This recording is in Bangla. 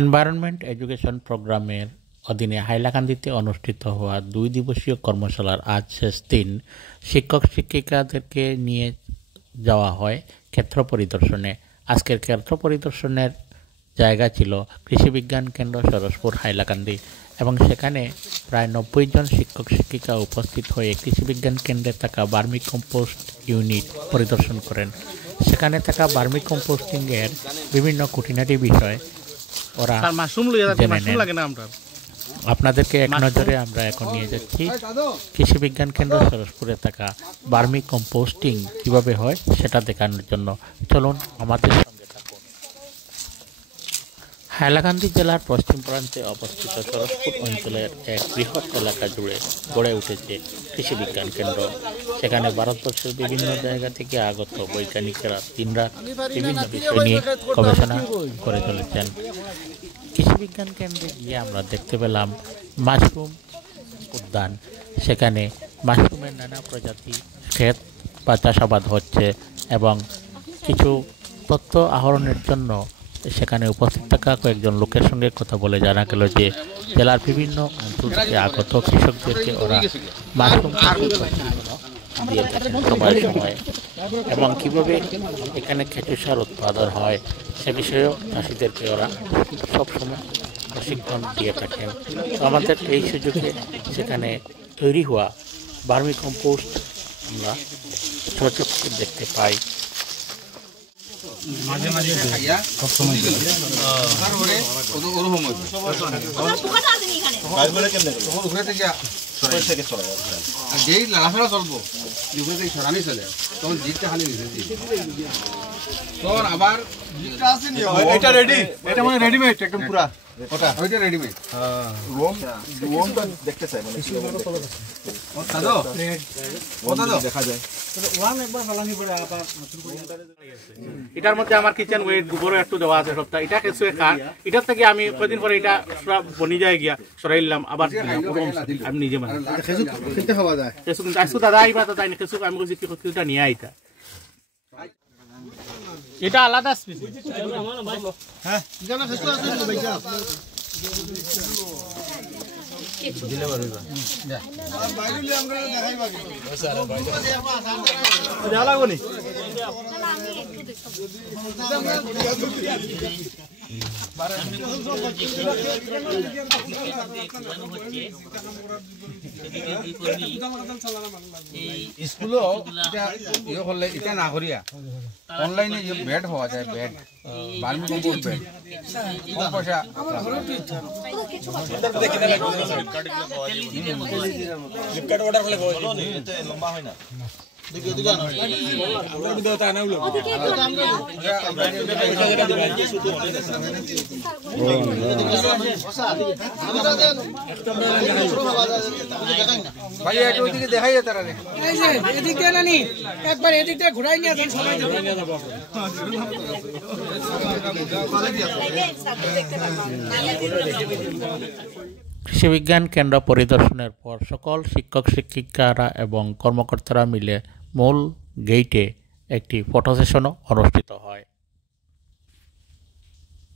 এনভায়রনমেন্ট এডুকেশন প্রোগ্রামের অধীনে হাইলাকান্দিতে অনুষ্ঠিত হওয়া 2 দিবসীয় কর্মশালার আজ শেষ দিন। শিক্ষক শিক্ষিকাদেরকে নিয়ে যাওয়া হয় ক্ষেত্র পরিদর্শনে। আজকের ক্ষেত্র পরিদর্শনের জায়গা ছিল কৃষি বিজ্ঞান কেন্দ্র সরসপুর হাইলাকান্দি এবং সেখানে প্রায় 90 জন শিক্ষক শিক্ষিকা উপস্থিত হয়ে কৃষি বিজ্ঞান কেন্দ্রে থাকা ভার্মি কম্পোস্ট ইউনিট পরিদর্শন করেন। সেখানে থাকা ভার্মি কম্পোস্টিংয়ের বিভিন্ন খুঁটিনাটি বিষয় ওরা জেনে নেন। আপনাদেরকে এক নজরে আমরা এখন নিয়ে যাচ্ছি কৃষি বিজ্ঞান কেন্দ্র সরসপুরে থাকা ভার্মি কম্পোস্টিং কিভাবে হয় সেটা দেখানোর জন্য। চলুন আমাদের সঙ্গে থাকুন। হাইলাকান্দি জেলার পশ্চিম প্রান্তে অবস্থিত সরসপুর অঞ্চলের এক বৃহৎ এলাকা জুড়ে গড়ে উঠেছে কৃষি বিজ্ঞান কেন্দ্র। সেখানে ভারতবর্ষের বিভিন্ন জায়গা থেকে আগত বৈজ্ঞানিকেরা দিনরাত বিভিন্ন বিষয় নিয়ে গবেষণা করে চলেছেন। কৃষি বিজ্ঞান কেন্দ্রে গিয়ে আমরা দেখতে পেলাম মাশরুম উদ্যান। সেখানে মাশরুমের নানা প্রজাতি ক্ষেত বা চাষাবাদ হচ্ছে এবং কিছু তথ্য আহরণের জন্য সেখানে উপস্থিত থাকা কয়েকজন লোকের সঙ্গে কথা বলে জানা গেল যে জেলার বিভিন্ন অঞ্চল থেকে আগত কৃষকদেরকে ওরা মাশরুম দিয়ে থাকেন সময় সময় এবং কীভাবে এখানে কেঁচো সার উৎপাদন হয় সে বিষয়েও চাষিদেরকে ওরা সবসময় প্রশিক্ষণ দিয়ে থাকেন। তো আমাদের এই সুযোগে সেখানে তৈরি হওয়া ভার্মি কম্পোস্ট আমরা সচক্ষে দেখতে পাই। মাঝে মাঝে সব সময় যেই লাফাড়া চলবো সরানি চলে তখন জিতটা খালি তখন আবার এটা রেডি, এটা মানে রেডিমেড একদম পুরা ওটা ওইটা রেডিমেড। রোমটা দেখতে চাই মানে দেখা যায়। এটার মধ্যে আমার কিচেন ওয়েট গোবরও একটু দেওয়া আছে সবটা। এটা কেঁচুয়ে খান, এটার থেকে আমি কদিন পরে এটা বনি যায় গিয়া সরাইলাম আবার আমি নিজে মানে দাদা আইবা দাদা কেঁচু আমি বলছি কিছুটা নিয়ে আইতা। এটা আলাদা হ্যাঁ স্কুলো ইয়ে করলে এটা না করিয়া অনলাইনে যে বেড হওয়া যায়, বেড ভার্মি কম্পোস্ট বেড কম পয়সা ফ্লিপকার্ট অর্ডার করলে লম্বা হয় না। কৃষি বিজ্ঞান কেন্দ্র পরিদর্শনের পর সকল শিক্ষক শিক্ষিকারা এবং কর্মকর্তারা মিলে মূল গেইটে একটি ফটো সেশনও অনুষ্ঠিত হয়।